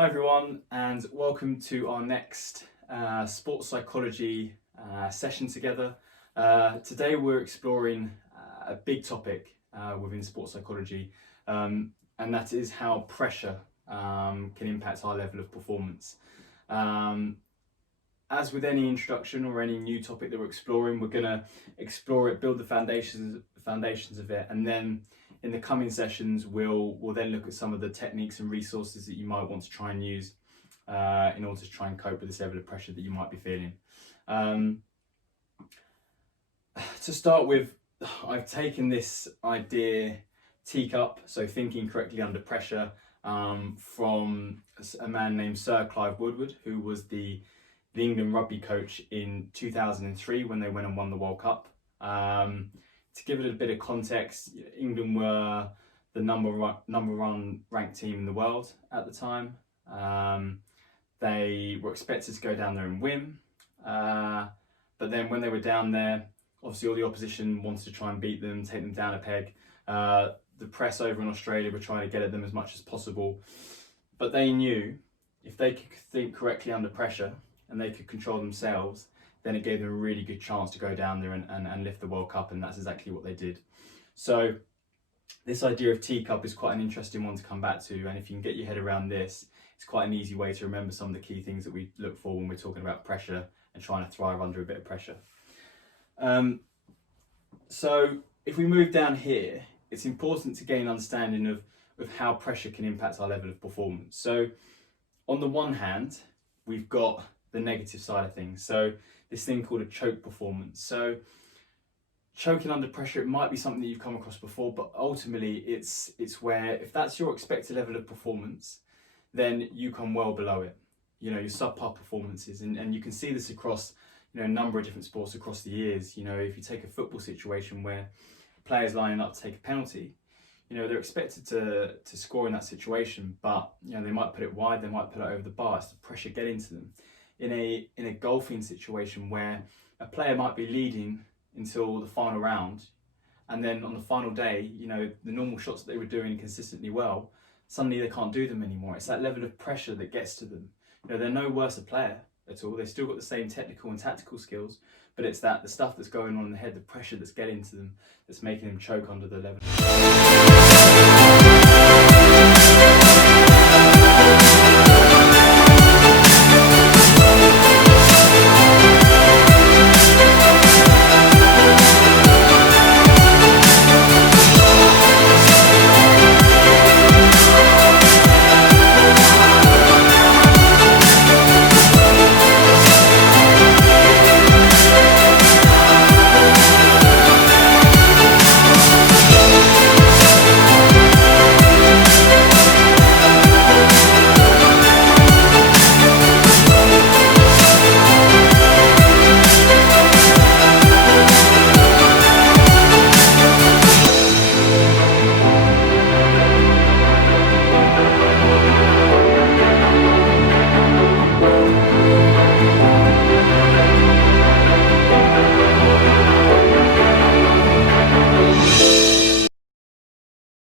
Hi everyone, and welcome to our next sports psychology session together. Today we're exploring a big topic within sports psychology, and that is how pressure can impact our level of performance. As with any introduction or any new topic that we're exploring, we're going to explore it, build the foundations of it, and then in the coming sessions we'll then look at some of the techniques and resources that you might want to try and use in order to try and cope with this level of pressure that you might be feeling. To start with, I've taken this idea teacup, so thinking correctly under pressure, from a man named Sir Clive Woodward, who was the England rugby coach in 2003 when they went and won the World Cup. To give it a bit of context, England were the number one ranked team in the world at the time. They were expected to go down there and win, but then when they were down there, obviously all the opposition wanted to try and beat them, take them down a peg. The press over in Australia were trying to get at them as much as possible, but they knew if they could think correctly under pressure and they could control themselves, then it gave them a really good chance to go down there and lift the World Cup, and that's exactly what they did. So this idea of teacup is quite an interesting one to come back to, and if you can get your head around this, it's quite an easy way to remember some of the key things that we look for when we're talking about pressure and trying to thrive under a bit of pressure. So if we move down here, it's important to gain understanding of how pressure can impact our level of performance. So on the one hand, we've got the negative side of things. So this thing called a choke performance. So choking under pressure, it might be something that you've come across before, but ultimately it's where if that's your expected level of performance, then you come well below it. You know, your subpar performances, and you can see this across, you know, a number of different sports across the years. You know, if you take a football situation where players lining up to take a penalty, you know, they're expected to score in that situation, but you know, they might put it wide, they might put it over the bar. It's the pressure getting to them. In a golfing situation where a player might be leading until the final round, and then on the final day, you know, the normal shots that they were doing consistently well, suddenly they can't do them anymore. It's that level of pressure that gets to them. You know, they're no worse a player at all. They've still got the same technical and tactical skills, but it's the stuff that's going on in the head, the pressure that's getting to them, that's making them choke under the level.